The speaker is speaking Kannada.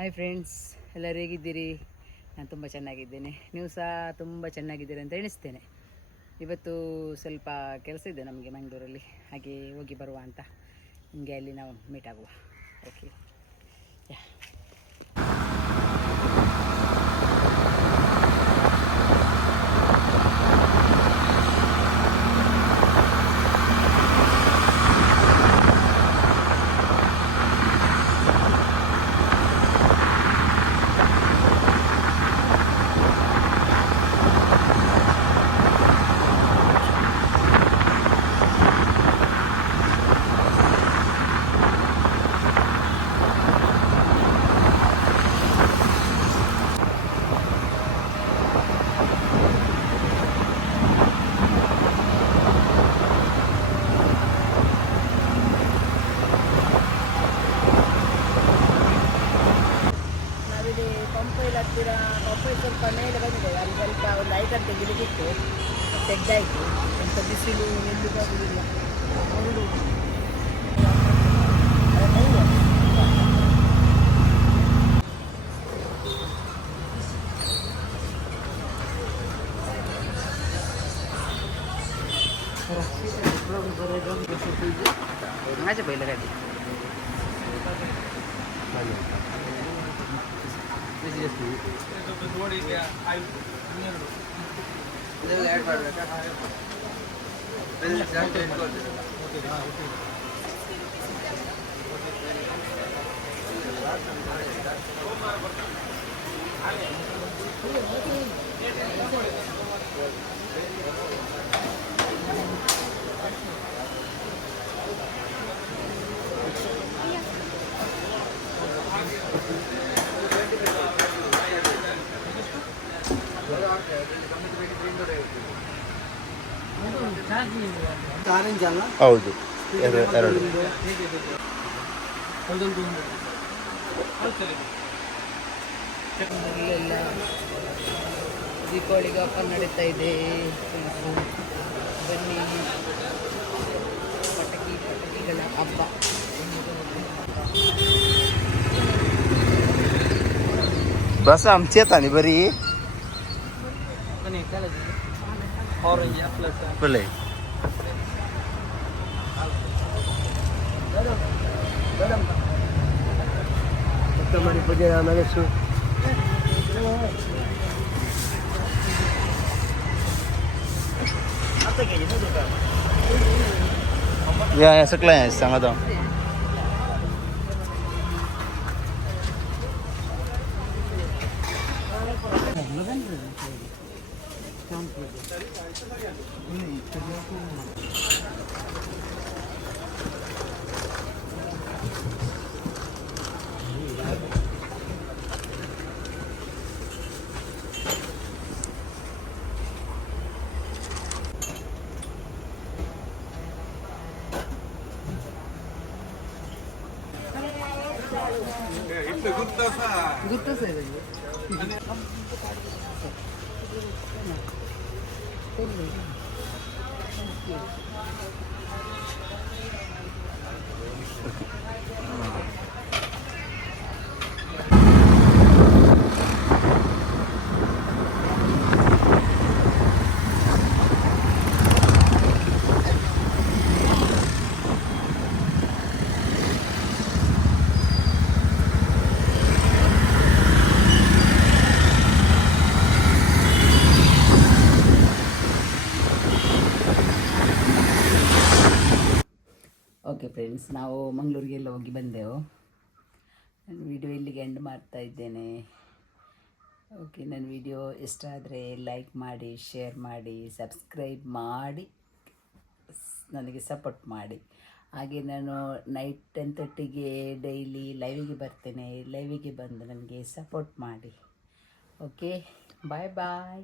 ಹಾಯ್ ಫ್ರೆಂಡ್ಸ್, ಎಲ್ಲರೂ ಹೇಗಿದ್ದೀರಿ? ನಾನು ತುಂಬ ಚೆನ್ನಾಗಿದ್ದೇನೆ. ನೀವು ಸಹ ತುಂಬ ಚೆನ್ನಾಗಿದ್ದೀರಿ ಅಂತ ಎಣಿಸ್ತೇನೆ. ಇವತ್ತು ಸ್ವಲ್ಪ ಕೆಲಸ ಇದೆ ನಮಗೆ ಮಂಗಳೂರಲ್ಲಿ, ಹಾಗೆ ಹೋಗಿ ಬರುವ ಅಂತ. ನಿಮಗೆ ಅಲ್ಲಿ ನಾವು ಮೀಟ್ ಆಗುವ. ಓಕೆ, ಯಾ. ಪಂಪೈಲ್ ಹತ್ತಿರ ಪಂಪೈಲ್ ಸ್ವಲ್ಪ ಮೇಲೆ ಬಂದಿದೆ. ಅಲ್ಲಿ ಸ್ವಲ್ಪ ಒಂದು 5 ಗಂಟೆ ಗಿಡಗಿತ್ತು, ತೆಗ್ದಾಯಿತು. ಸ್ವಲ್ಪ ಬಿಸಿಲು ನಿಲ್ಲುವುದಿಲ್ಲ. ngaja bay lagay dito. ಹೌದು, ಎರಡು. ಇಲ್ಲೆಲ್ಲ ದೀಪಾವಳಿಗೆ ಆಫರ್ ನಡೀತಾ ಇದೆ. ಬನ್ನಿ, ಪಟಾಕಿಗಳ ಹಬ್ಬ. बस आमच्यात आणि बरी बोले या सगळं आहे सांगा तो. ಗುರ್ತಸ ಓಕೆ ಫ್ರೆಂಡ್ಸ್, ನಾವು ಮಂಗಳೂರಿಗೆಲ್ಲ ಹೋಗಿ ಬಂದೆವು. ನಾನು ವಿಡಿಯೋ ಇಲ್ಲಿಗೆ ಎಂಡ್ ಮಾಡ್ತಾ ಇದ್ದೇನೆ. ಓಕೆ, ನನ್ನ ವಿಡಿಯೋ ಇಷ್ಟ ಆದರೆ ಲೈಕ್ ಮಾಡಿ, ಶೇರ್ ಮಾಡಿ, ಸಬ್ಸ್ಕ್ರೈಬ್ ಮಾಡಿ, ನನಗೆ ಸಪೋರ್ಟ್ ಮಾಡಿ. ಹಾಗೆ ನಾನು ನೈಟ್ 10:30ಗೆ ಡೈಲಿ ಲೈವಿಗೆ ಬರ್ತೇನೆ. ಲೈವಿಗೆ ಬಂದು ನನಗೆ ಸಪೋರ್ಟ್ ಮಾಡಿ. ಓಕೆ, ಬಾಯ್ ಬಾಯ್.